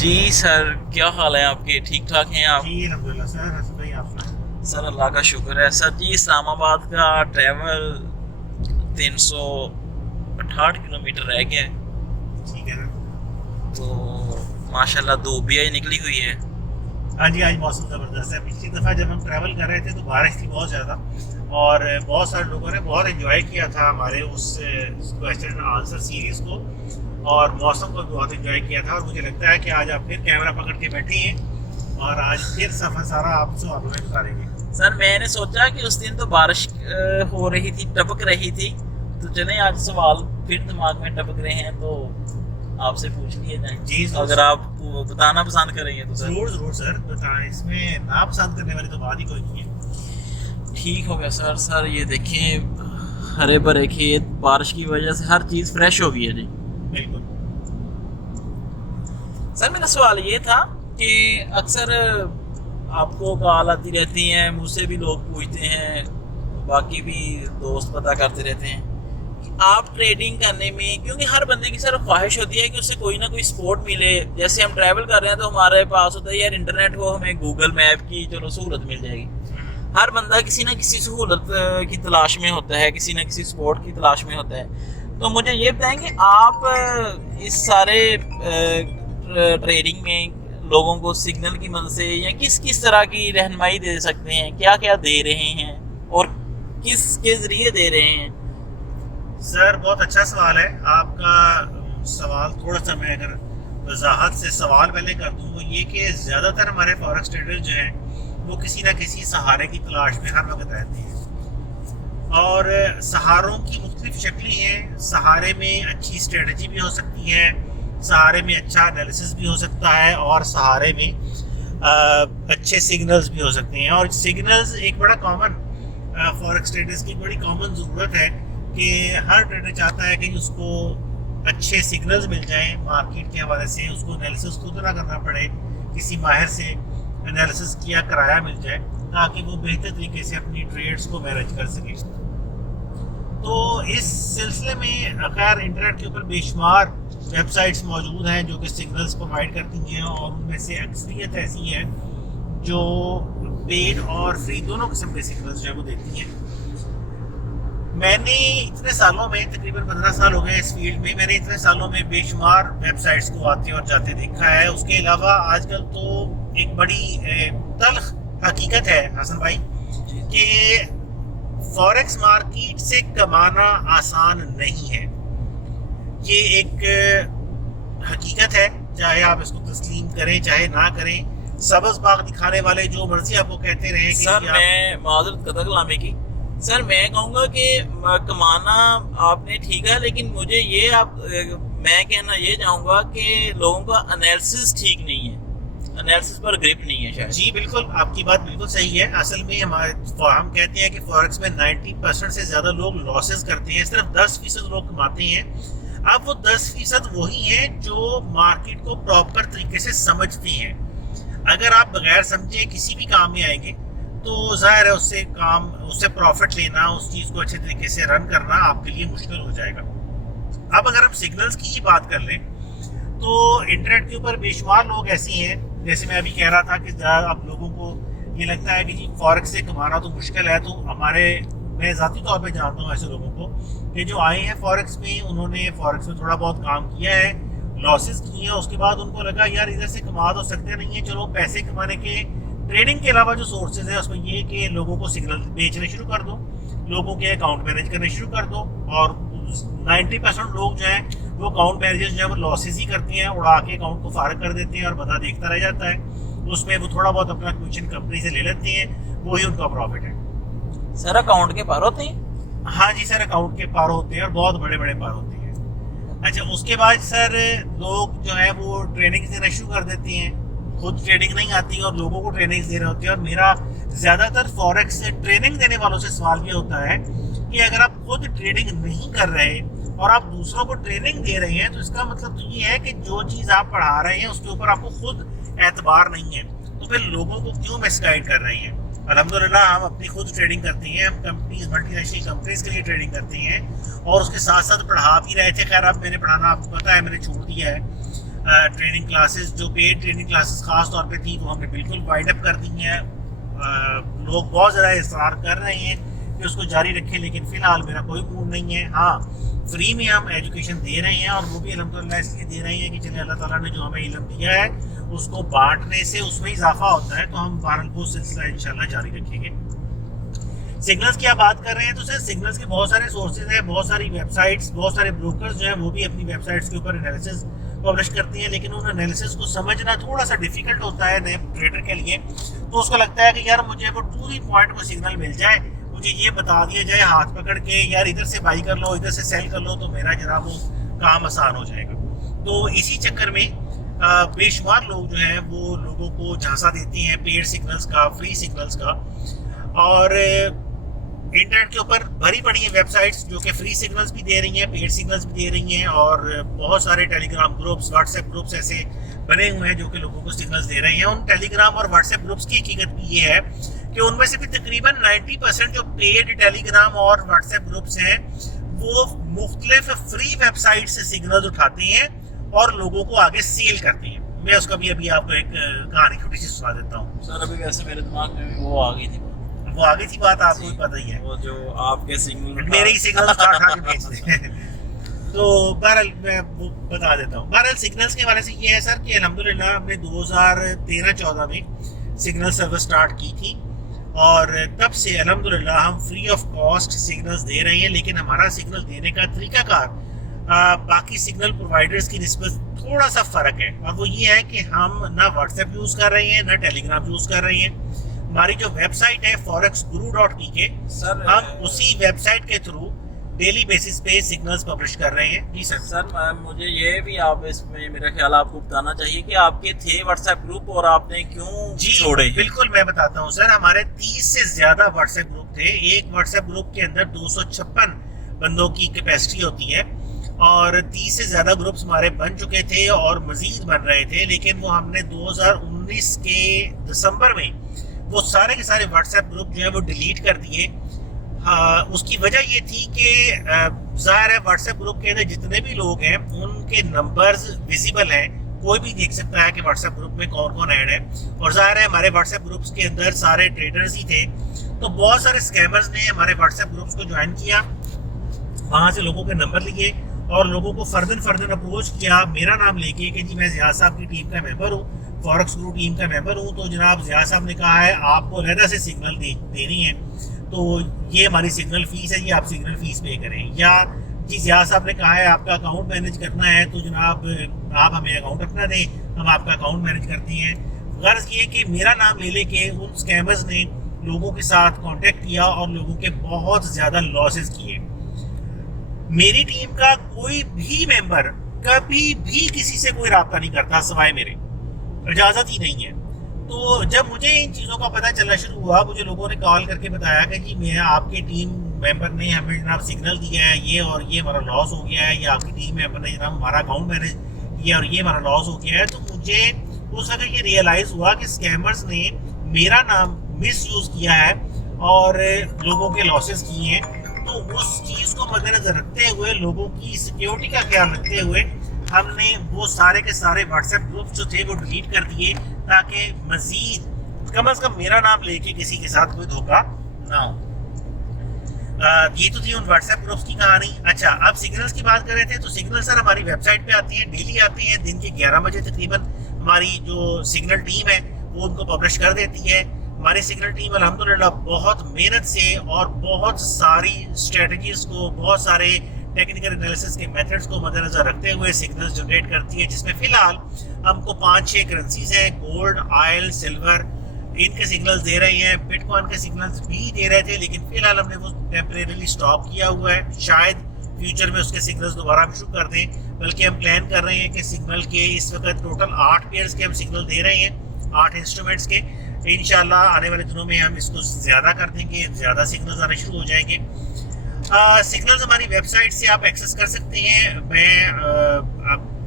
جی سر، کیا حال ہے آپ کے؟ ٹھیک ٹھاک ہیں آپ؟ جی الحمدللہ سر. حسن بھائی آپ سنائیں. سر اللہ کا شکر ہے. سر جی اسلام آباد کا ٹریول 368 کلومیٹر رہ گیا ہے. ٹھیک ہے سر. تو ماشاء اللہ دھوپ بھی آج نکلی ہوئی ہے. ہاں جی آج موسم زبردست ہے. پچھلی دفعہ جب ہم ٹریول کر رہے تھے تو بارش تھی بہت زیادہ اور بہت سارے لوگوں نے بہت انجوائے کیا تھا ہمارے اس کویسچن آنسر سیریز کو اور موسم کو بہت انجوائے کیا تھا. اور مجھے لگتا ہے کہ آج آپ پھر کیمرہ پکڑ کے بیٹھے ہیں اور آج پھر سفر سارا آپ سوالوں میں اتاریں گے. سر میں نے سوچا کہ اس دن تو بارش ہو رہی تھی، ٹپک رہی تھی، تو چلیں آج سوال پھر دماغ میں ٹپک رہے ہیں تو آپ سے پوچھ لیے جائیں. جی اگر آپ بتانا پسند کریں گے تو سر. ضرور سر بتائیں. اس میں ناپسند کرنے والی تو بات ہی کوئی نہیں ہے. ٹھیک ہو گیا سر. سر یہ دیکھیں ہرے بھرے کھیت، بارش کی وجہ سے ہر چیز فریش ہو گئی ہے. جی بالکل. سر میرا سوال یہ تھا کہ اکثر آپ کو کال آتی رہتی ہیں، مجھ سے بھی لوگ پوچھتے ہیں، باقی بھی دوست پتہ کرتے رہتے ہیں کہ آپ ٹریڈنگ کرنے میں، کیونکہ ہر بندے کی سر خواہش ہوتی ہے کہ اس سے کوئی نہ کوئی سپورٹ ملے. جیسے ہم ٹریول کر رہے ہیں تو ہمارے پاس ہوتا ہے یار انٹرنیٹ ہو، ہمیں گوگل میپ کی چلو سہولت مل جائے گی. ہر بندہ کسی نہ کسی سہولت کی تلاش میں ہوتا ہے، کسی نہ کسی سپورٹ کی تلاش میں ہوتا ہے. تو مجھے یہ بتائیں کہ آپ اس سارے ٹریڈنگ میں لوگوں کو سگنل کی مدد سے یا کس طرح کی رہنمائی دے سکتے ہیں، کیا دے رہے ہیں اور کس کے ذریعے دے رہے ہیں؟ سر بہت اچھا سوال ہے آپ کا. سوال تھوڑا سا میں اگر وضاحت سے سوال پہلے کر دوں وہ یہ کہ زیادہ تر ہمارے فورکس ٹریڈر جو ہیں وہ کسی نہ کسی سہارے کی تلاش میں ہر وقت رہتے ہیں اور سہاروں کی مختلف شکلیں ہیں. سہارے میں اچھی اسٹریٹجی بھی ہو سکتی ہے، سہارے میں اچھا انالیسس بھی ہو سکتا ہے اور سہارے میں اچھے سگنلز بھی ہو سکتے ہیں. اور سگنلز ایک بڑا کامن فورکس ٹریڈرز کی بڑی کامن ضرورت ہے کہ ہر ٹریڈر چاہتا ہے کہ اس کو اچھے سگنلز مل جائیں مارکیٹ کے حوالے سے، اس کو انالیسس خود نہ کرنا پڑے، کسی ماہر سے انالیسس کیا کرایا مل جائے تاکہ وہ بہتر طریقے سے اپنی ٹریڈز کو مینیج کر سکے. تو اس سلسلے میں خیر انٹرنیٹ کے اوپر بے شمار ویب سائٹس موجود ہیں جو کہ سگنلز پرووائڈ کرتی ہیں اور ان میں سے اکثریت ایسی ہے جو پیڈ اور فری دونوں قسم کے سگنلز جو ہے وہ دیتی ہیں. میں نے اتنے سالوں میں تقریباً 15 سال ہو گئے اس فیلڈ میں، نے اتنے سالوں میں بے شمار ویب سائٹس کو آتے اور جاتے دیکھا ہے. اس کے علاوہ آج کل تو ایک بڑی تلخ حقیقت ہے حسن بھائی کہ فوریکس مارکیٹ سے کمانا آسان نہیں ہے. یہ ایک حقیقت ہے، چاہے آپ اس کو تسلیم کریں چاہے نہ کریں. سبز باغ دکھانے والے جو مرضی آپ کو کہتے رہے کہ سر میں معذرت قطع کلامی کی، سر میں کہوں گا کہ کمانا آپ نے ٹھیک ہے، لیکن مجھے یہ میں کہنا یہ چاہوں گا کہ لوگوں کا انالیسس ٹھیک نہیں ہے، انالیسس پر گرپ نہیں ہے شاید. جی بالکل آپ کی بات بالکل صحیح ہے. اصل میں ہم کہتے ہیں کہ فوریکس میں 90% سے زیادہ لوگ لاسز کرتے ہیں، صرف 10% لوگ کماتے ہیں. اب وہ 10% وہی ہیں جو مارکیٹ کو پراپر طریقے سے سمجھتے ہیں. اگر آپ بغیر سمجھے کسی بھی کام میں آئیں گے تو ظاہر ہے اس سے پروفٹ لینا، اس چیز کو اچھے طریقے سے رن کرنا آپ کے لیے مشکل ہو جائے گا. اب اگر ہم سگنلز کی ہی بات کر لیں تو انٹرنیٹ کے اوپر بے شمار لوگ ایسے ہیں، جیسے میں ابھی کہہ رہا تھا کہ اب لوگوں کو یہ لگتا ہے کہ جی فوریکس سے کمانا تو مشکل ہے. تو میں ذاتی طور پہ جانتا ہوں ایسے لوگوں کو کہ جو آئے ہیں فوریکس میں، انہوں نے فوریکس میں تھوڑا بہت کام کیا ہے، لاسز کیے ہیں، اس کے بعد ان کو لگا یار ادھر سے کما تو سکتے نہیں ہیں، چلو پیسے کمانے کے ٹریڈنگ کے علاوہ جو سورسز ہیں اس میں یہ کہ لوگوں کو سگنل بیچنے شروع کر دو، لوگوں کے اکاؤنٹ مینیج کرنے شروع کر دو. اور 90% لوگ جو ہیں وہ اکاؤنٹ مینیجر جو ہے وہ لاسز ہی کرتے ہیں، اڑا کے اکاؤنٹ کو فارغ کر دیتے ہیں اور بندہ دیکھتا رہ جاتا ہے. اس میں وہ تھوڑا بہت اپنا کمیشن کمپنی سے لے لیتے ہیں، وہی ان کا پروفٹ ہے. سر اکاؤنٹ کے پار ہوتے ہیں؟ ہاں جی سر اکاؤنٹ کے پار ہوتے ہیں اور بہت بڑے بڑے پار ہوتے ہیں. اچھا اس کے بعد سر لوگ جو ہے وہ ٹریننگ دینا شروع کر دیتے ہیں. خود ٹریڈنگ نہیں آتی اور لوگوں کو ٹریننگ دے رہے ہوتے ہیں. اور میرا زیادہ تر فوریکس سے ٹریننگ دینے والوں سے سوال یہ ہوتا ہے کہ اگر آپ خود ٹریڈنگ نہیں کر رہے اور آپ دوسروں کو ٹریننگ دے رہے ہیں تو اس کا مطلب تو یہ ہے کہ جو چیز آپ پڑھا رہے ہیں اس کے اوپر آپ کو خود اعتبار نہیں ہے. تو پھر لوگوں کو کیوں مس گائیڈ کر رہے ہیں؟ الحمدللہ ہم اپنی خود ٹریڈنگ کرتے ہیں، ہم کمپنیز ملٹی نیشنل کمپنیز کے لیے ٹریڈنگ کرتے ہیں اور اس کے ساتھ ساتھ پڑھا بھی رہے تھے. خیر اب میں نے پڑھانا آپ کو پتہ ہے میں نے چھوڑ دیا ہے. ٹریننگ کلاسز جو پیڈ ٹریننگ کلاسز خاص طور پہ تھی وہ ہم نے بالکل وائنڈ اپ کر دی ہیں. لوگ بہت زیادہ اصرار کر رہے ہیں کہ اس کو جاری رکھیں, لیکن فی الحال میرا کوئی موڈ نہیں ہے. ہاں فری میں ہم ایجوکیشن دے رہے ہیں, اور وہ بھی الحمدللہ اس لیے دے رہے ہیں کہ چلے اللہ تعالیٰ نے جو ہمیں علم دیا ہے اس کو بانٹنے سے اس میں اضافہ ہوتا ہے, تو ہم بہرحال وہ سلسلہ انشاءاللہ جاری رکھیں گے. سگنلز کی آپ بات کر رہے ہیں تو سر سگنلز کے بہت سارے سورسز ہیں, بہت ساری ویب سائٹس, بہت سارے بروکرز جو ہیں وہ بھی اپنی ویب سائٹس کے اوپر انالیسز پبلش کرتی ہیں, لیکن ان انالیسز کو سمجھنا تھوڑا سا ڈیفیکلٹ ہوتا ہے نئے ٹریڈر کے لیے. تو اس کو لگتا ہے کہ یار مجھے وہ ٹو دی پوائنٹ کو سگنل مل جائے, مجھے یہ بتا دیا جائے ہاتھ پکڑ کے یار ادھر سے بائی کر لو ادھر سے سیل کر لو تو میرا جناب وہ کام آسان ہو جائے گا. تو اسی چکر میں بے شمار لوگ جو ہیں وہ لوگوں کو جھانسا دیتے ہیں پیڈ سگنلز کا, فری سگنلز کا. اور انٹرنیٹ کے اوپر بھری پڑی ہیں ویب سائٹس جو کہ فری سگنلز بھی دے رہی ہیں, پیڈ سگنلز بھی دے رہی ہیں, اور بہت سارے Telegram groups, WhatsApp groups ایسے بنے ہوئے ہیں جو کہ لوگوں کو سگنلز دے رہے ہیں. ان ٹیلی گرام اور واٹس ایپ گروپس کی حقیقت بھی یہ ہے کہ ان میں سے بھی تقریباً 90% جو پیڈ ٹیلی گرام اور واٹس ایپ گروپس ہیں وہ مختلف فری ویب سائٹ سے سگنلز اٹھاتے ہیں اور لوگوں کو آگے سیل کرتے ہیں. میں اس کا بھی ابھی آپ کو ایک کہانی چھوٹی سی سنا دیتا ہوں. سر ابھی ویسے میرے دماغ میں وہ آ گئی تھی, وہ آگے تھی بات, آپ کو بھی پتہ ہی ہے, وہ جو آپ کے سگنل میرے ہی سگنل اٹھا کے بھیجتے ہیں. تو بہرحال میں وہ بتا دیتا ہوں. بہرحال سگنلز کے حوالے سے یہ ہے سر کہ الحمدللہ ہم نے 2013-14 میں سگنل سروس سٹارٹ کی تھی, اور تب سے الحمدللہ ہم فری آف کاسٹ سگنلز دے رہے ہیں. لیکن ہمارا سگنل دینے کا طریقہ کار باقی سگنل پرووائڈرز کی نسبت تھوڑا سا فرق ہے, اور وہ یہ ہے کہ ہم نہ واٹس ایپ یوز کر رہے ہیں نہ ٹیلی گرام یوز کر رہے ہیں. ہماری جو ویب سائٹ ہے forexguru.pk, ہم اسی ویب سائٹ کے تھرو ڈیلی بیسس پہ سگنلز پبلش کر رہے ہیں. جی سر مجھے یہ بھی آپ اس میں میرا خیال آپ کو بتانا چاہیے کہ آپ کے تھے واٹس ایپ گروپ اور آپ نے کیوں چھوڑے؟ بالکل میں بتاتا ہوں سر. ہمارے 30 سے زیادہ واٹس ایپ گروپ تھے. ایک واٹس ایپ گروپ کے اندر 256 بندوں کی کیپیسٹی ہوتی ہے, اور 30 سے زیادہ گروپس ہمارے بن چکے تھے اور مزید بن رہے تھے. لیکن وہ ہم نے 2019 کے دسمبر میں وہ سارے کے سارے واٹس ایپ گروپ جو ہے وہ ڈیلیٹ کر دیے. اس کی وجہ یہ تھی کہ ظاہر ہے واٹس ایپ گروپ کے اندر جتنے بھی لوگ ہیں ان کے نمبرز ویزیبل ہیں, کوئی بھی دیکھ سکتا ہے کہ واٹس ایپ گروپ میں کون کون ایڈ ہے. اور ظاہر ہے ہمارے واٹس ایپ گروپس کے اندر سارے ٹریڈرز ہی تھے, تو بہت سارے اسکیمرز نے ہمارے واٹس ایپ گروپس کو جوائن کیا, وہاں سے لوگوں کے نمبر لیے اور لوگوں کو فردن اپروچ کیا میرا نام لے کے کہ جی میں زیاد صاحب کی ٹیم کا ممبر ہوں, فورکس گرو ٹیم کا ممبر ہوں, تو جناب زیاد صاحب نے کہا ہے آپ کو علیحدہ سے سگنل دینی ہے, تو یہ ہماری سگنل فیس ہے, یہ آپ سگنل فیس پے کریں. یا جی زیاد صاحب نے کہا ہے آپ کا اکاؤنٹ مینیج کرنا ہے تو جناب آپ ہمیں اکاؤنٹ اپنا دیں, ہم آپ کا اکاؤنٹ مینیج کرتے ہیں. غرض یہ کہ میرا نام لے لے کے ان اسکیمرز نے لوگوں کے ساتھ کانٹیکٹ کیا اور لوگوں کے بہت زیادہ لاسز کیے. میری ٹیم کا کوئی بھی ممبر کبھی بھی کسی سے کوئی رابطہ نہیں کرتا سوائے میرے, اجازت ہی نہیں ہے. تو جب مجھے ان چیزوں کا پتہ چلنا شروع ہوا, مجھے لوگوں نے کال کر کے بتایا کہ جی میں آپ کے ٹیم ممبر نے ہمیں جناب سگنل دیا ہے یہ اور یہ ہمارا لاس ہو گیا ہے, یا آپ کی ٹیم ممبر نے جناب ہمارا اکاؤنٹ مینیج کیا اور یہ ہمارا لاس ہو گیا ہے. تو مجھے اس وقت یہ ریئلائز ہوا کہ اسکیمرز نے میرا نام مس یوز کیا ہے اور لوگوں کے لاسز کیے ہیں. تو اس چیز کو مد نظر رکھتے ہوئے, لوگوں کی سیکیورٹی کا خیال رکھتے ہوئے ہم نے وہ سارے کے سارے واٹس ایپ گروپس جو تھے وہ ڈیلیٹ کر دیے, تاکہ مزید کم از کم میرا نام لے کے کسی کے ساتھ کوئی دھوکہ نہ ہو. یہ تو تھی ان واٹس ایپ گروپس کی کہانی. اچھا, اب سگنلز کی بات کر رہے تھے, تو سگنل سر ہماری ویب سائٹ پہ آتی ہیں, ڈیلی آتی ہیں, دن کے 11 بجے تقریباً ہماری جو سگنل ٹیم ہے وہ ان کو پبلش کر دیتی ہے. ہماری سگنل ٹیم الحمدللہ بہت محنت سے اور بہت ساری اسٹریٹجیز کو, بہت سارے ٹیکنیکل انالیسس کے میتھڈس کو مد نظر رکھتے ہوئے سگنلز جنریٹ کرتی ہے, جس میں فی الحال ہم کو 5-6 کرنسیز ہیں, گولڈ, آئل, سلور, ان کے سگنلز دے رہے ہیں. بٹ کوائن کے سگنلز بھی دے رہے تھے, لیکن فی الحال ہم نے وہ ٹیمپریریلی اسٹاپ کیا ہوا ہے. شاید فیوچر میں اس کے سگنلز دوبارہ ہم شروع کر دیں, بلکہ ہم پلان کر رہے ہیں کہ سگنل کے اس وقت ٹوٹل 8 پیئرس کے ہم سگنل دے رہے ہیں, 8 انسٹرومنٹس کے. انشاءاللہ آنے والے دنوں میں ہم اس کو زیادہ کر دیں گے, زیادہ سگنلز آنے شروع ہو جائیں گے. سگنلز ہماری ویب سائٹ سے آپ ایکسیس کر سکتے ہیں. میں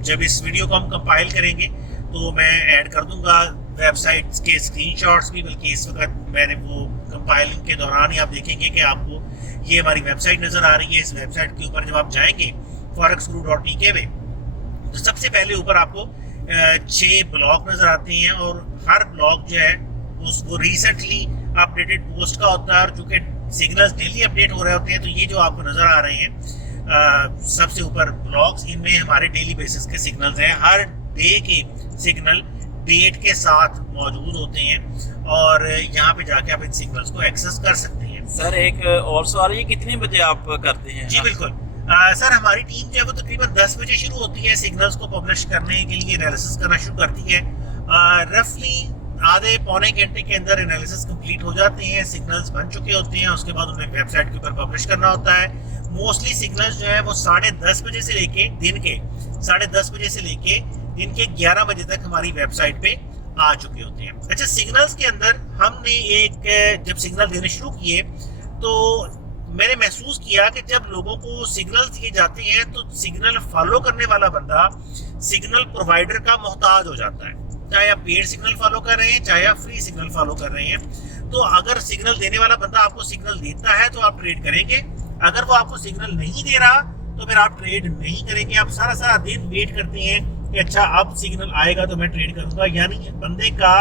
جب اس ویڈیو کو ہم کمپائل کریں گے تو میں ایڈ کر دوں گا ویب سائٹس کے اسکرین شاٹس بھی, بلکہ اس وقت میں نے وہ کمپائلنگ کے دوران ہی آپ دیکھیں گے کہ آپ کو یہ ہماری ویب سائٹ نظر آ رہی ہے. اس ویب سائٹ کے اوپر جب آپ جائیں گے forexguru.pk میں, تو سب سے پہلے اوپر آپ کو 6 بلاک نظر آتے ہیں اور ہر بلاک جو ہے اس کو ریسنٹلی اپڈیٹڈ پوسٹ کا ہوتا ہے، اور چونکہ سگنلز ڈیلی اپڈیٹ ہو رہے ہوتے ہیں تو یہ جو آپ کو نظر آ رہے ہیں سب سے اوپر بلاکس، ان میں ہمارے ڈیلی بیسس کے سگنلز ہیں. ہر ڈے کے سگنل ڈیٹ کے ساتھ موجود ہوتے ہیں اور یہاں پہ جا کے آپ ان سگنلز کو ایکسس کر سکتے ہیں. سر ایک اور سوال، یہ کتنے بجے آپ کرتے ہیں؟ جی بالکل سر، ہماری ٹیم جو ہے وہ تقریباً 10 بجے شروع ہوتی ہے. سگنلز کو پبلش کرنے کے لیے انالیسس کرنا شروع کرتی ہے. رفلی آدھے پونے گھنٹے کے اندر انالیسس کمپلیٹ ہو جاتے ہیں، سگنلز بن چکے ہوتے ہیں. اس کے بعد انہیں ویب سائٹ کے اوپر پبلش کرنا ہوتا ہے. موسٹلی سگنلز جو ہے وہ 10:30 بجے سے لے کے دن کے 10:30 بجے سے لے کے دن کے 11 بجے تک ہماری ویب سائٹ پہ آ چکے ہوتے ہیں. اچھا، سگنلز کے اندر ہم نے جب سگنل دینے شروع کیے تو میں نے محسوس کیا کہ جب لوگوں کو سگنل دیے جاتے ہیں تو سگنل فالو کرنے والا بندہ سگنل پرووائڈر کا محتاج ہو جاتا ہے. چاہے آپ پیڈ سگنل فالو کر رہے ہیں، چاہے آپ فری سگنل فالو کر رہے ہیں. تو اگر سگنل دینے والا بندہ آپ کو سگنل دیتا ہے تو آپ ٹریڈ کریں گے. اگر وہ آپ کو سگنل نہیں دے رہا تو پھر آپ ٹریڈ نہیں کریں گے. آپ سارا دن ویٹ کرتے ہیں کہ اچھا اب سگنل آئے گا تو میں ٹریڈ کروں گا. یعنی بندے کا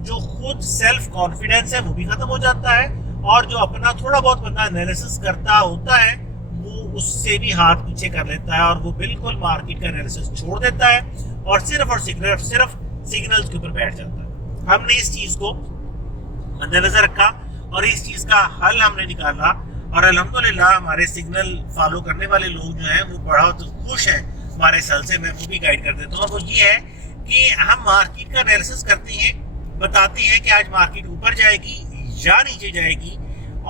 جو خود سیلف کانفیڈنس ہے وہ بھی ختم ہو جاتا ہے، اور جو اپنا تھوڑا بہت بندہ انالیسس کرتا ہوتا ہے وہ اس سے بھی ہاتھ پیچھے کر لیتا ہے اور وہ بالکل مارکیٹ کا انالیسس چھوڑ دیتا ہے اور صرف سگنلز کے اوپر بیٹھ جاتا ہے. ہم نے اس چیز کو مد نظر رکھا اور اس چیز کا حل ہم نے نکالا، اور الحمدللہ ہمارے سگنل فالو کرنے والے لوگ جو ہیں وہ بہت خوش ہیں ہمارے اس حل سے. میں وہ بھی گائیڈ کر دیتا ہوں. اور وہ یہ ہے کہ ہم مارکیٹ کا انالیسس کرتے ہیں، بتاتے ہیں کہ آج مارکیٹ اوپر جائے گی یا نیچے جائے گی،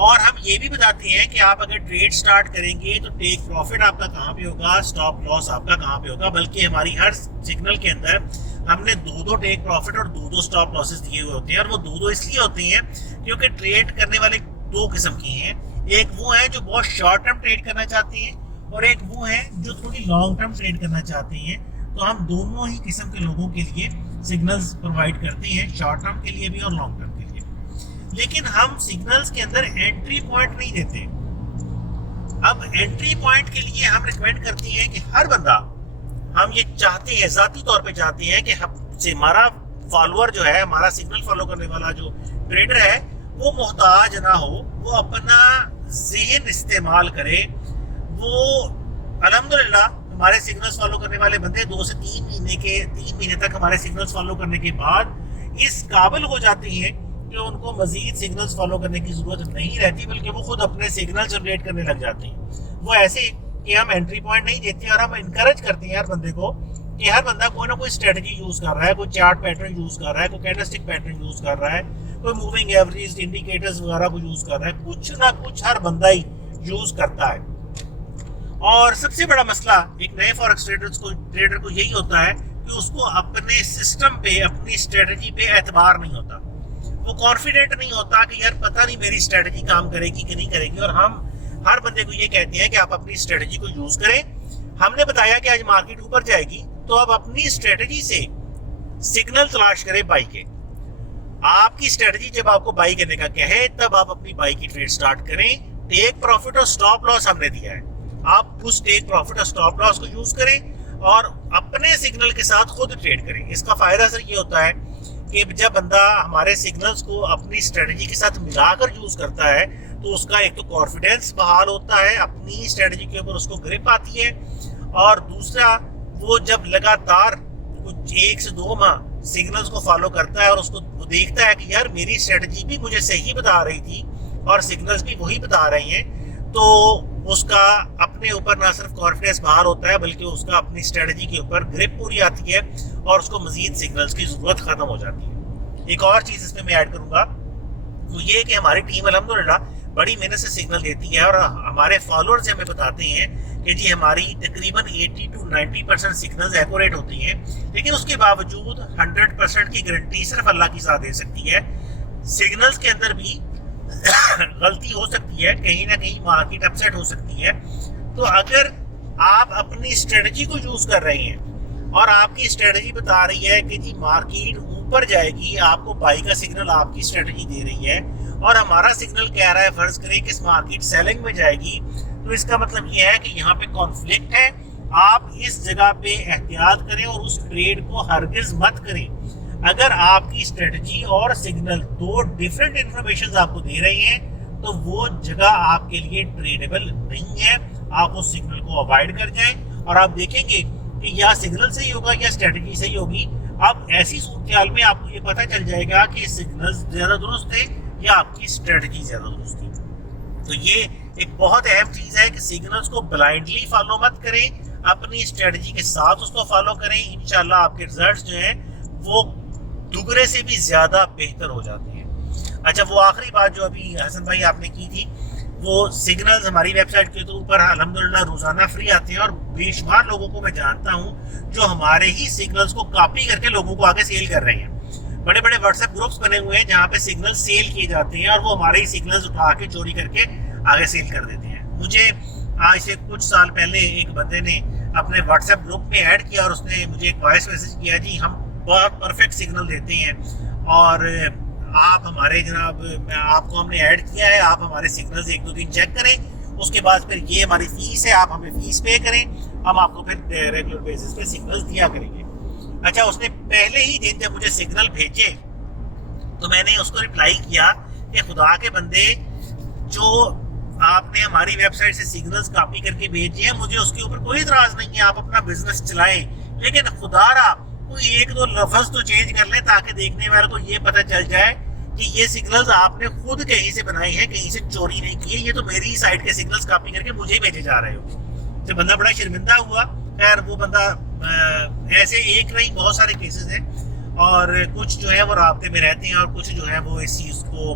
اور ہم یہ بھی بتاتے ہیں کہ آپ اگر ٹریڈ سٹارٹ کریں گے تو ٹیک پروفٹ آپ کا کہاں پہ ہوگا، سٹاپ لاس آپ کا کہاں پہ ہوگا. بلکہ ہماری ہر سگنل کے اندر ہم نے 2 ٹیک پروفٹ اور 2 سٹاپ لاسز دیے ہوئے ہوتے ہیں. اور وہ 2 اس لیے ہوتے ہیں کیونکہ ٹریڈ کرنے والے 2 قسم کے ہیں. ایک وہ ہیں جو بہت شارٹ ٹرم ٹریڈ کرنا چاہتے ہیں، اور ایک وہ ہیں جو تھوڑی لانگ ٹرم ٹریڈ کرنا چاہتے ہیں. تو ہم دونوں ہی قسم کے لوگوں کے لیے سگنلز پرووائڈ کرتے ہیں، شارٹ ٹرم کے لیے بھی اور لانگ ٹرم کے لیے. لیکن ہم سگنلز کے اندر انٹری پوائنٹ نہیں دیتے. اب انٹری پوائنٹ کے لیے ہم ریکمینڈ کرتے ہیں کہ ہر بندہ، ہم یہ چاہتے ہیں، ذاتی طور پہ چاہتے ہیں کہ ہمارا فالوور جو ہے، ہمارا سگنل فالو کرنے والا جو ٹریڈر ہے وہ محتاج نہ ہو، وہ اپنا ذہن استعمال کرے. وہ الحمدللہ ہمارے سگنلز فالو کرنے والے بندے 2 سے 3 مہینے تک ہمارے سگنلز فالو کرنے کے بعد اس قابل ہو جاتے ہیں کہ ان کو مزید سگنلز فالو کرنے کی ضرورت نہیں رہتی، بلکہ وہ خود اپنے سگنل جنریٹ کرنے لگ جاتے ہیں. وہ ایسے کہ ہم انٹری پوائنٹ نہیں دیتے اور ہم انکریج کرتے ہیں ہر بندے کو کہ ہر بندہ کوئی نہ کوئی اسٹریٹجی یوز کر رہا ہے، کوئی چارٹ پیٹرن یوز کر رہا ہے، کوئی کینڈلسٹک پیٹرن یوز کر رہا ہے، کوئی موونگ ایوریج انڈیکیٹرز وغیرہ کو یوز کر رہا ہے. کچھ نہ کچھ ہر بندہ ہی یوز کرتا ہے. اور سب سے بڑا مسئلہ ایک نئے فارکس ٹریڈر کو یہی ہوتا ہے کہ اس کو اپنے سسٹم پہ، اپنی اسٹریٹجی پہ اعتبار نہیں ہوتا. وہ کانفیڈنٹ نہیں ہوتا کہ یار پتہ نہیں میری اسٹریٹجی کام کرے گی کہ نہیں کرے گی. اور ہم ہر بندے کو یہ کہتے ہیں کہ آپ اپنی اسٹریٹجی کو یوز کریں. ہم نے بتایا کہ آج مارکیٹ اوپر جائے گی تو آپ اپنی اسٹریٹجی سے سگنل تلاش کریں بائی کے. آپ کی اسٹریٹجی جب آپ کو بائی کرنے کا کہے تب آپ اپنی بائی کی ٹریڈ سٹارٹ کریں. ٹیک پروفٹ اور سٹاپ لاس ہم نے دیا ہے، آپ اس ٹیک پروفٹ اور سٹاپ لاس کو یوز کریں اور اپنے سگنل کے ساتھ خود ٹریڈ کریں. اس کا فائدہ سر یہ ہوتا ہے کہ جب بندہ ہمارے سگنلز کو اپنی اسٹریٹجی کے ساتھ ملا کر یوز کرتا ہے تو اس کا ایک تو کانفیڈنس بحال ہوتا ہے، اپنی اسٹریٹجی کے اوپر اس کو گرپ آتی ہے، اور دوسرا وہ جب لگاتار کچھ 1 سے 2 ماہ سگنلز کو فالو کرتا ہے اور اس کو دیکھتا ہے کہ یار میری اسٹریٹجی بھی مجھے صحیح بتا رہی تھی اور سگنلز بھی وہی بتا رہے ہیں، تو اس کا اپنے اوپر نہ صرف کانفیڈنس بحال ہوتا ہے بلکہ اس کا اپنی اسٹریٹجی کے اوپر گرپ پوری آتی ہے اور اس کو مزید سگنلز کی ضرورت ختم ہو جاتی ہے. ایک اور چیز اس میں ایڈ کروں گا وہ یہ کہ ہماری ٹیم الحمدللہ بڑی محنت سے سگنل دیتی ہے اور ہمارے فالوورز ہمیں بتاتے ہیں کہ جی ہماری تقریباً 80 to 90% سگنلز ایکوریٹ ہوتی ہیں، لیکن اس کے باوجود 100% کی گارنٹی صرف اللہ کی ذات دے سکتی ہے. سگنلز کے اندر بھی غلطی ہو سکتی ہے، کہیں نہ کہیں مارکیٹ اپسیٹ ہو سکتی ہے. تو اگر آپ اپنی اسٹریٹجی کو یوز کر رہے ہیں اور آپ کی اسٹریٹجی بتا رہی ہے کہ جی مارکیٹ اوپر جائے گی، آپ کو بائی کا سگنل آپ کی اسٹریٹجی دے رہی ہے، اور ہمارا سگنل کہہ رہا ہے فرض کریں کہ اس مارکیٹ سیلنگ میں جائے گی، تو اس کا مطلب یہ ہے کہ یہاں پہ کانفلکٹ ہے آپ اس جگہ پہ احتیاط کریں اور اس ٹریڈ کو ہرگز مت کریں. اگر آپ کی اسٹریٹجی اور سگنل دو ڈیفرنٹ انفارمیشن آپ کو دے رہی ہیں تو وہ جگہ آپ کے لیے ٹریڈیبل نہیں ہے. آپ اس سگنل کو اوائڈ کر جائیں اور آپ دیکھیں گے کہ یا سگنل صحیح ہوگا یا اسٹریٹجی صحیح ہوگی. اب ایسی صورتحال میں آپ کو یہ پتہ چل جائے گا کہ سگنل زیادہ درست ہے یا آپ کی اسٹریٹجی زیادہ درست ہے. تو یہ ایک بہت اہم چیز ہے کہ سگنلز کو بلائنڈلی فالو مت کریں, اپنی اسٹریٹجی کے ساتھ اس کو فالو کریں. انشاءاللہ آپ کے رزلٹس جو ہیں وہ دوگرے سے بھی زیادہ بہتر ہو جاتے ہیں. اچھا, وہ آخری بات جو ابھی حسن بھائی آپ نے کی تھی, وہ سگنلز ہماری ویب سائٹ کے اوپر الحمدللہ روزانہ فری آتے ہیں اور بے شمار لوگوں کو میں جانتا ہوں جو ہمارے ہی سگنلز کو کاپی کر کے لوگوں کو آگے سیل کر رہے ہیں. بڑے بڑے واٹس ایپ گروپس بنے ہوئے ہیں جہاں پہ سگنل سیل کیے جاتے ہیں اور وہ ہمارے ہی سگنلز اٹھا کے چوری کر کے آگے سیل کر دیتے ہیں. مجھے آج سے کچھ سال پہلے ایک بندے نے اپنے واٹس ایپ گروپ میں ایڈ کیا اور اس نے مجھے ایک وائس میسج کیا, جی ہم بہت پرفیکٹ سگنل دیتے ہیں اور آپ ہمارے جناب آپ کو ہم نے ایڈ کیا ہے, آپ ہمارے سگنلز 1-2 دن چیک کریں, اس کے بعد پھر یہ ہماری فیس ہے, آپ ہمیں فیس پے کریں, ہم آپ کو پھر ریگولر بیسس پہ سگنلز دیا کریں گے. اچھا, اس نے پہلے ہی دن جب مجھے سگنل بھیجے تو میں نے اس کو رپلائی کیا کہ خدا کے بندے, جو آپ نے ہماری ویب سائٹ سے سگنلز کاپی کر کے بھیجے ہیں مجھے اس کے اوپر کوئی اعتراض نہیں ہے, آپ اپنا بزنس چلائیں, لیکن خدا را کوئی 1-2 لفظ تو چینج کر لیں تاکہ دیکھنے والے کو یہ پتہ چل جائے کہ یہ سگنلز آپ نے خود کہیں سے بنائے ہیں, کہیں سے چوری نہیں کیے, یہ تو میری سائٹ کے سگنلز کاپی کر کے مجھے بھیجے جا رہے ہو. تو بندہ بڑا شرمندہ ہوا. خیر, وہ بندہ ایسے ایک نہیں بہت سارے کیسز ہیں اور کچھ جو ہے وہ رابطے میں رہتے ہیں اور کچھ جو ہے وہ اس چیز کو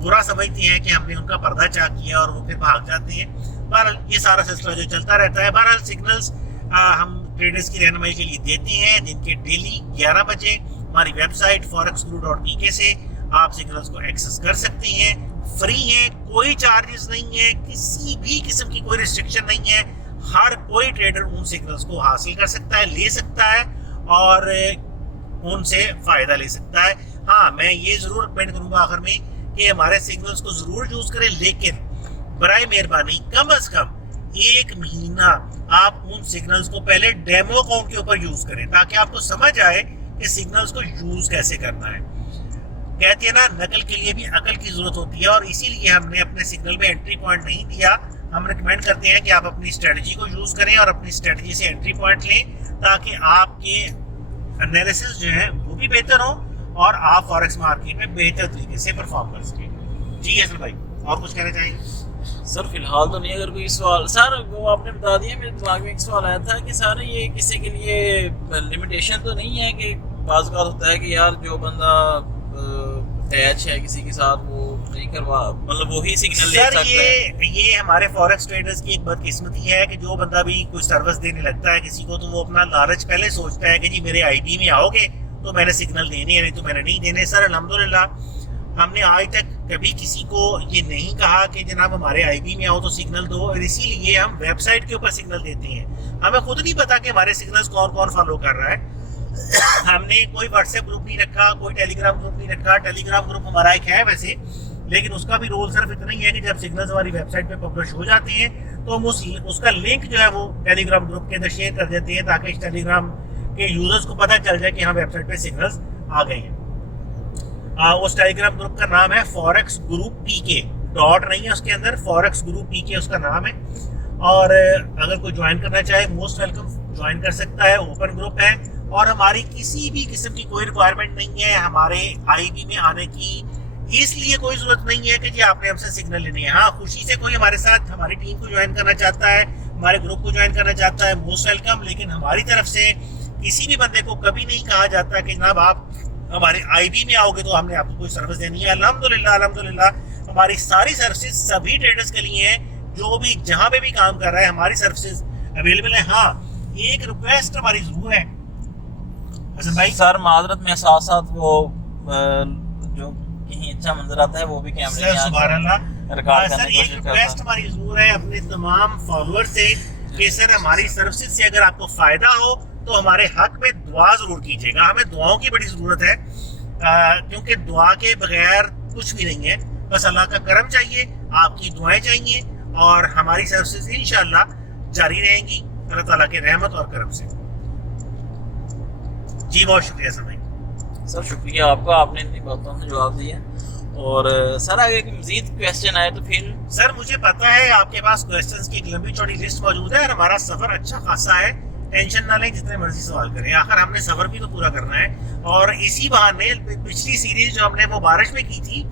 برا سمجھتے ہیں کہ ہم نے ان کا پردہ چاک کیا اور وہ پھر بھاگ جاتے ہیں. بہرحال یہ سارا سلسلہ جو چلتا رہتا ہے. بہرحال سگنلز ہم ٹریڈرز کی رہنمائی کے لیے دیتے ہیں دن کے ڈیلی 11 بجے. ہماری ویب سائٹ forex.guru.pk سے آپ سگنلز کو ایکسس کر سکتے ہیں, فری ہیں, کوئی چارجز نہیں ہے, کسی بھی قسم کی کوئی ریسٹرکشن نہیں ہے. ہر کوئی ٹریڈر ان سگنلز کو حاصل کر سکتا ہے, لے سکتا ہے اور ان سے فائدہ لے سکتا ہے. ہاں, میں یہ ضرور ریکمینڈ کروں گا آخر میں کہ ہمارے سگنلز کو ضرور یوز کریں, لیکن برائے مہربانی کم از کم 1 مہینہ آپ ان سگنلز کو پہلے ڈیمو اکاؤنٹ کے اوپر یوز کریں تاکہ آپ کو سمجھ آئے کہ سگنلز کو یوز کیسے کرنا ہے. کہتے ہیں نا, نقل کے لیے بھی عقل کی ضرورت ہوتی ہے اور اسی لیے ہم نے اپنے سگنل میں انٹری پوائنٹ نہیں دیا. ہم ریکمینڈ کرتے ہیں کہ آپ اپنی اسٹریٹجی کو یوز کریں اور اپنی اسٹریٹجی سے انٹری پوائنٹ لیں تاکہ آپ کے انالیسس جو ہیں وہ بھی بہتر ہوں اور آپ فارکس مارکیٹ میں بہتر طریقے سے پرفارم کر سکیں. جی حسن بھائی, اور کچھ کہنا چاہیں گے؟ سر فی الحال تو نہیں. اگر کوئی سوال, سر وہ آپ نے بتا دیا, میرے دماغ میں ایک سوال آیا تھا کہ سر یہ کسی کے لیے لمیٹیشن تو نہیں ہے کہ بعض اوقات ہوتا ہے کہ یار جو بندہ اٹیچ ہے کسی کے ساتھ وہ نہیں کروا, مطلب وہی سگنل لے سکتا ہے. یہ ہمارے فارکس ٹریڈرز کی ایک بدقسمتی ہے کہ جو بندہ بھی کوئی سروس دینے لگتا ہے کسی کو تو وہ اپنا لالچ پہلے سوچتا ہے کہ جی میرے آئی ڈی میں آؤ گے تو میں نے سگنل دینے ہیں, نہیں تو میں نے نہیں دینے. سر الحمدللہ ہم نے آج تک کبھی کسی کو یہ نہیں کہا کہ جناب ہمارے آئی بی میں آؤ تو سگنل دو, اور اسی لیے ہم ویب سائٹ کے اوپر سگنل دیتے ہیں. ہمیں خود نہیں پتا کہ ہمارے سگنلز کون کون فالو کر رہا ہے. ہم نے کوئی واٹس ایپ گروپ نہیں رکھا, کوئی ٹیلی گرام گروپ نہیں رکھا. ٹیلی گرام گروپ ہمارا ایک ہے ویسے, لیکن اس کا بھی رول صرف اتنا ہی ہے کہ جب سگنلز ہماری ویب سائٹ پہ پبلش ہو جاتے ہیں تو ہم اس کا لنک جو ہے وہ ٹیلی گرام گروپ کے اندر شیئر کر دیتے ہیں تاکہ اس ٹیلی گرام کے یوزرز کو پتہ چل جائے کہ ہاں ویب سائٹ پہ سگنلز آ گئے ہیں. اس ٹیلی گرام گروپ کا نام ہے فوریکس گرو پی کے, ڈاٹ نہیں ہے اس کے اندر, فوریکس گرو پی کے اس کا نام ہے. اور اگر کوئی جوائن کرنا چاہے موسٹ ویلکم جوائن کر سکتا ہے. اوپن گروپ ہے اور ہماری کسی بھی قسم کی کوئی ریکوائرمنٹ نہیں ہے ہمارے آئی بی میں آنے کی. اس لیے کوئی ضرورت نہیں ہے کہ جی آپ نے ہم سے سگنل لینے ہیں. ہاں, خوشی سے کوئی ہمارے ساتھ ہماری ٹیم کو جوائن کرنا چاہتا ہے, ہمارے گروپ کو جوائن کرنا چاہتا ہے, موسٹ ویلکم. لیکن ہماری طرف سے کسی بھی بندے کو کبھی نہیں کہا جاتا کہ جناب آپ ہمارے آئی بی میں آؤ گے تو ہم نے آپ کو کوئی سروس دینی ہے. الحمدللہ ہماری ساری سروسز سبھی ٹریڈرز کے لیے ہیں, جو بھی جہاں پہ بھی کام کر رہا ہے ہماری سروسز اویلیبل ہیں. ہاں, ایک ریکویسٹ ہماری ضرور ہے حسن بھائی. سر معذرت میں ساتھ ساتھ وہ جو کہیں اچھا منظر آتا ہے وہ بھی کیمرے میں سبحان اللہ ریکارڈ سر, کرنے کی ایک کوشش کرتا ریکویسٹ ہوں. ہماری ضرور ہے اپنے تمام فالوور سے کہ سر ہماری سروسز سے اگر آپ کو فائدہ ہو تو ہمارے حق میں دعا ضرور کیجیے گا. ہمیں دعاؤں کی بڑی ضرورت ہے کیونکہ دعا کے بغیر کچھ بھی نہیں ہے. بس اللہ کا کرم چاہیے, آپ کی دعائیں چاہیے اور ہماری سروسز انشاءاللہ جاری رہیں گی. اللہ تعالیٰ کے رحمت اور کرم سے. جی بہت شکریہ سر بھائی. سر شکریہ آپ کا, آپ نے اتنی باتوں کا جواب دیا. اور سر اگر مزید کویسچن آئے تو پھر سر مجھے پتا ہے آپ کے پاس کویسچنز کی ایک لمبی چوڑی لسٹ موجود ہے اور ہمارا سفر اچھا خاصا ہے, ٹینشن نہ لیں, جتنے مرضی سوال کریں, آخر ہم نے سفر بھی تو پورا کرنا ہے. اور اسی بہانے پچھلی سیریز جو ہم نے وہ بارش میں کی تھی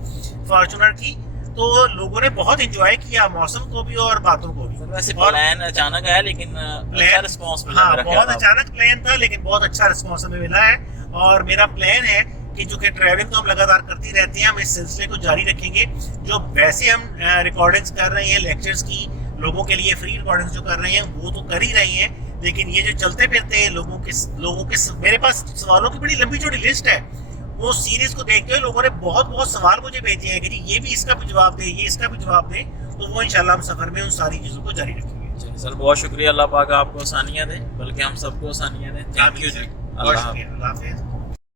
فارچونر کی, تو لوگوں نے بہت انجوائے کیا, موسم کو بھی اور باتوں کو بھی. ویسے پلان اچانک آیا لیکن اچھا رسپانس ملا. ہاں بہت اچانک پلان تھا لیکن بہت اچھا رسپانس ہمیں ملا ہے. اور میرا پلان ہے کہ جو کہ ٹریولنگ تو ہم لگاتار کرتی رہتے ہیں, ہم اس سلسلے کو جاری رکھیں گے. جو ویسے ہم ریکارڈنگز کر رہے ہیں لیکچرز کی, لوگوں کے لیے فری ریکارڈنگز جو کر رہے ہیں وہ تو کر ہی رہے ہیں, لیکن یہ جو چلتے پھرتے ہیں لوگوں کے میرے پاس سوالوں کی بڑی لمبی چوڑی لسٹ ہے. وہ سیریز کو دیکھتے ہوئے لوگوں نے بہت بہت سوال مجھے بھیجے ہیں کہ جی یہ بھی اس کا بھی جواب دے, یہ اس کا بھی جواب دے. تو وہ انشاءاللہ ہم سفر میں ان ساری چیزوں کو جاری رکھیں گے. سر بہت شکریہ, اللہ پاک آپ کو آسانیاں دیں, بلکہ ہم سب کو آسانیاں دیں. تھینک یو جی, بہت شکریہ, اللہ حافظ.